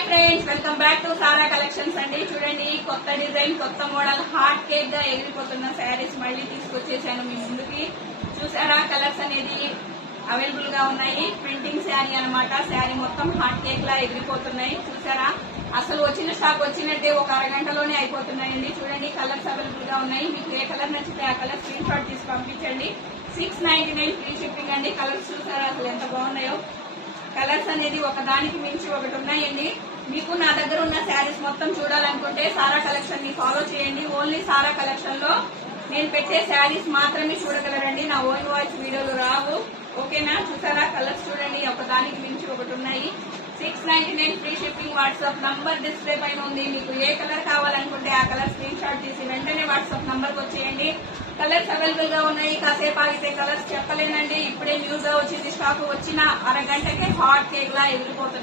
Hi friends, welcome back to Sara collections అండి. చూడండి, కొత్త డిజైన్, కొత్త మోడల్, హార్ట్ కేక్ గా ఎగిరిపోతున్న శారీస్ మళ్ళీ తీసుకొచ్చేసాను మీ ముందుకి. చూసారా, కలర్స్ అనేది అవైలబుల్ గా ఉన్నాయి. ప్రింటింగ్ శారీ అన్నమాట. శారీ మొత్తం హార్ట్ కేక్ లా ఎగిరిపోతున్నాయి. చూసారా, అసలు వచ్చిన స్టాక్ వచ్చినట్టే ఒక అరగంటలోనే అయిపోతున్నాయండి. చూడండి, కలర్స్ అవైలబుల్ గా ఉన్నాయి. మీకు ఏ కలర్ నచ్చితే ఆ కలర్ స్క్రీన్ షాట్ తీసి పంపించండి. 699 ఫ్రీ షిప్పింగ్ అండి. కలర్స్ చూసారా అసలు ఎంత బాగున్నాయో. కలర్స్ అనేది ఒకదానికి మించి ఒకటి ఉన్నాయండి. మీకు నా దగ్గర ఉన్న శారీస్ మొత్తం చూడాలనుకుంటే సారా కలెక్షన్ ని ఫాలో చేయండి. ఓన్లీ సారా కలెక్షన్ లో నేను పెట్టే శారీస్ మాత్రమే చూడగలరండి. నా ఓన్ వాయిస్ వీడియోలు రావు. ఓకేనా? చూసారా, కలర్స్ చూడండి, ఒకదానికి మించి ఒకటి ఉన్నాయి. 699 free shipping. WhatsApp number display పైన ఉంది. మీకు ఏ కలర్ కావాలనుకుంటే ఆ కలర్ స్క్రీన్ షాట్ తీసి వెంటనే వాట్సాప్ నంబర్ కు వచ్చేయండి. కలర్స్ అవైలబుల్ గా ఉన్నాయి. కాసేపు ఆగితే కలర్స్ చెప్పలేనండి. ఇప్పుడే న్యూస్ గా వచ్చింది. స్టాక్ వచ్చిన అరగంటకే హాట్ కేక్ లా ఎగిరిపోతుంది.